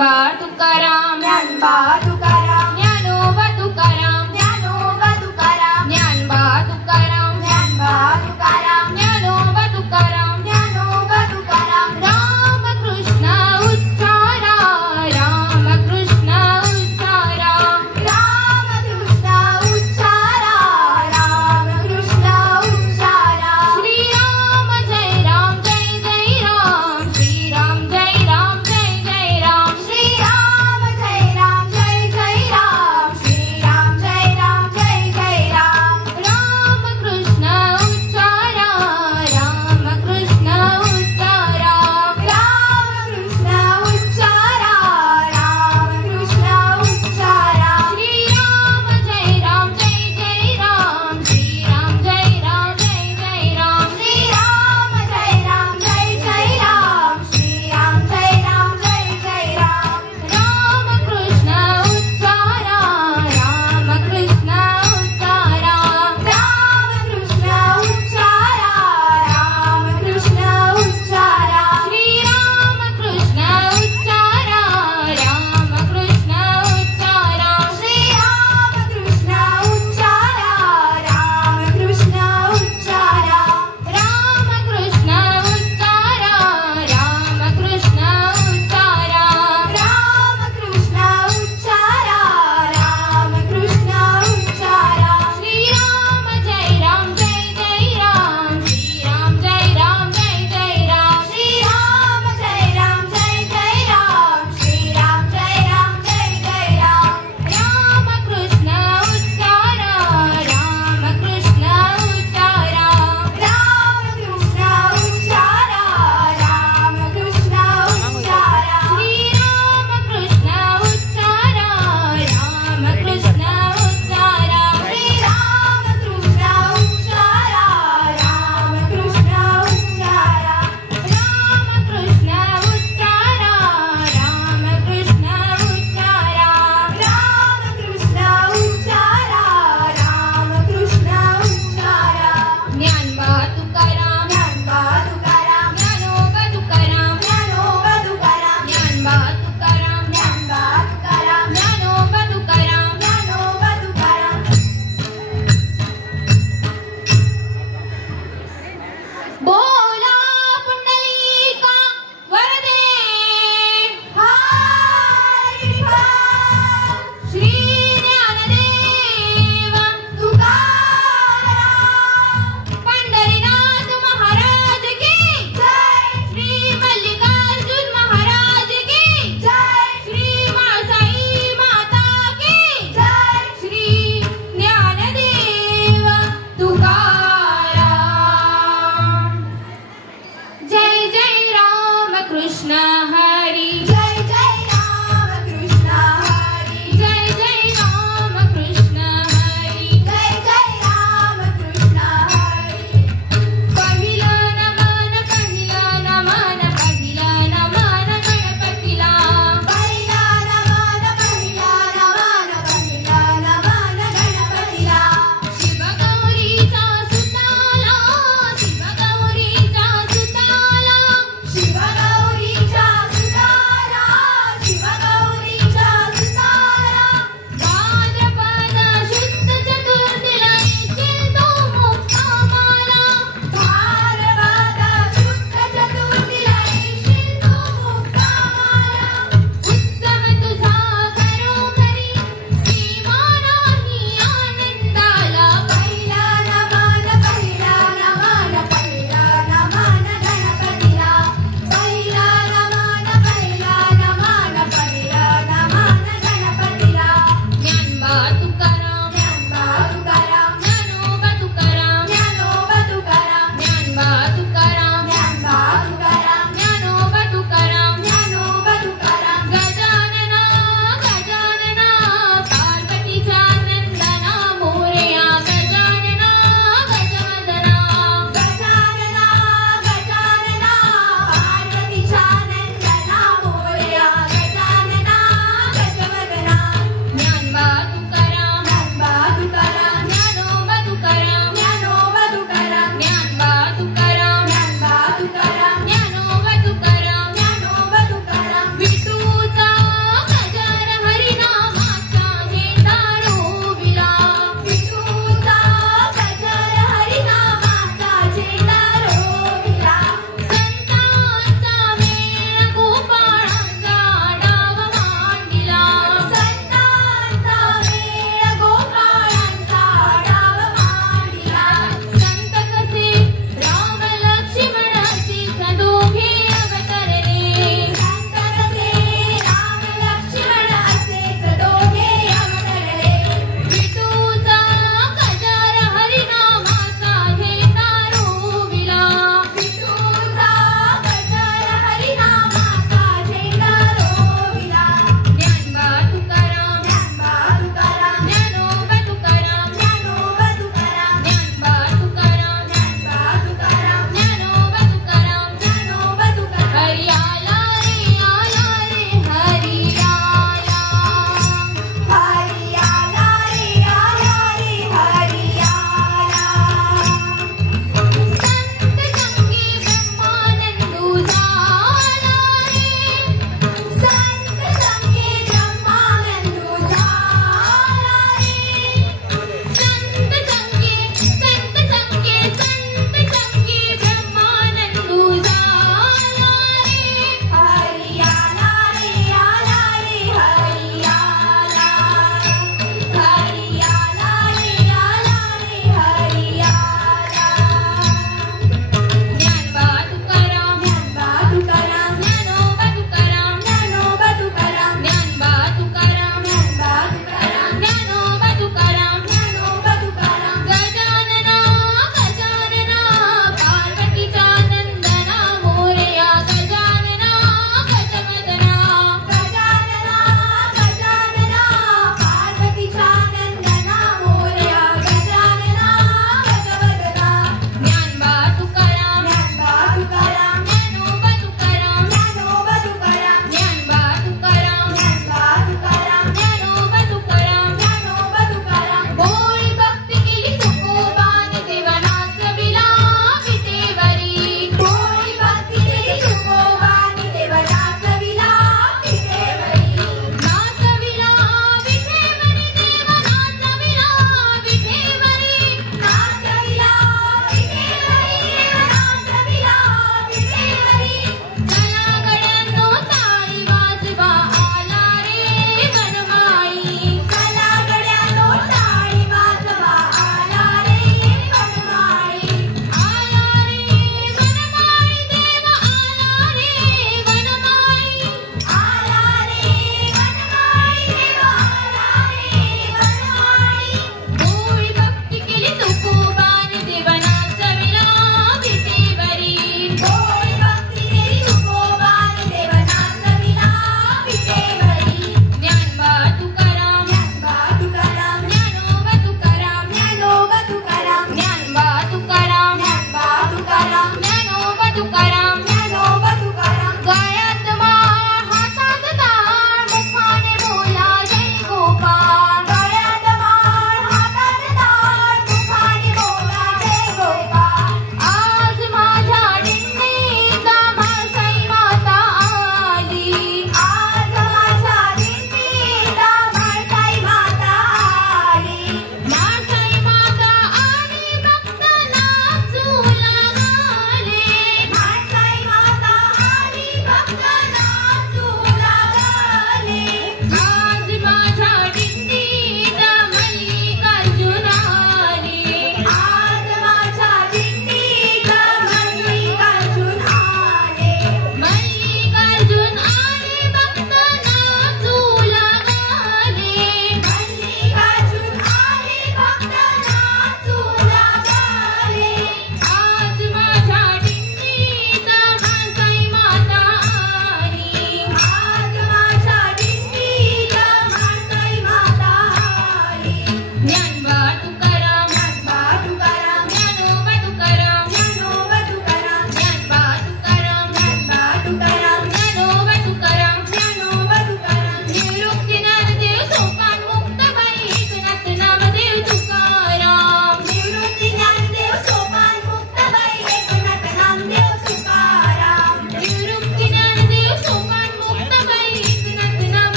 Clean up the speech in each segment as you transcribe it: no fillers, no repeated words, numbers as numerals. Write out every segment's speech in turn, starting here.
ज्ञानबा तुकाराम ज्ञानबा तुकाराम ज्ञानोबा तुकाराम ज्ञानोबा तुकाराम ज्ञानबा तुकाराम ज्ञानबा तुकाराम ज्ञानोबा तुकाराम ज्ञानोबा तुकाराम रामकृष्ण उच्चारा रामकृष्ण उच्चारा रामकृष्ण उच्चारा रामकृष्ण उच्चारा श्रीराम जय राम जय जय राम श्रीराम जय राम जय जय राम श्रीराम जय राम जय जय राम श्रीराम जय राम जय जय राम रामकृष्ण उच्चारा रामकृष्ण उच्चारा रामकृष्ण उच्चारा रामकृष्ण उच्चारा श्रीराम जय राम जय जय राम श्रीराम जय राम जय जय राम श्रीराम जय राम जय जय राम श्रीराम जय राम जय जय राम रामकृष्ण उच्चारा रामकृष्ण उच्चारा रामकृष्ण उच्चारा रामकृष्ण उच्चारा श्रीरामकृष्ण उच्चारा रामकृष्ण उच्चारा श्रीरामकृष्ण उच्चारा रामकृष्ण उच्चारा रामकृष्ण उच्चारा रामकृष्ण उच्चारा रामकृष्ण उच्चारा रामकृष्ण उच्चारा श्रीराम जय राम जय जय राम श्रीराम जय राम जय जय राम श्रीराम जय राम जय जय राम श्रीराम जय राम जय जय राम रामकृष्ण उच्चारा रामकृष्ण उच्चारा रामकृष्ण उच्चारा रामकृष्ण उच्चारा श्रीरामकृष्ण उच्चारा रामकृष्ण उच्चारा श्रीरामकृष्ण उच्चारा रामकृष्ण उच्चारा रामकृष्ण उच्चारा रामकृष्ण उच्चारा रामकृष्ण उच्चारा रामकृष्ण उच्चारा ज्ञानबा तुकाराम ज्ञानबा तुकाराम ज्ञानोबा तुकाराम ज्ञानोबा तुकाराम ज्ञानबा तुकाराम ज्ञानबा तुकाराम ज्ञानोबा तुकाराम ज्ञानोबा तुकाराम बोला पुंडलिका वरदे हरी हर श्री ज्ञानदेव तुकाराम पंढरीनाथ महाराज की जय श्री मल्लिकार्जुन महाराज की जय श्री मासाई माता की जय श्री ज्ञानदेव तुकाराम जय जय राम कृष्ण हरी जय जय राम कृष्ण हरी जय जय राम कृष्ण हरी जय जय राम कृष्ण हरी पहिलं नमन गणपतीला पहिला नमन गणपतीला शिवगौरीचा सुताला शिवगौरीचा सुताला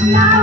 Krishna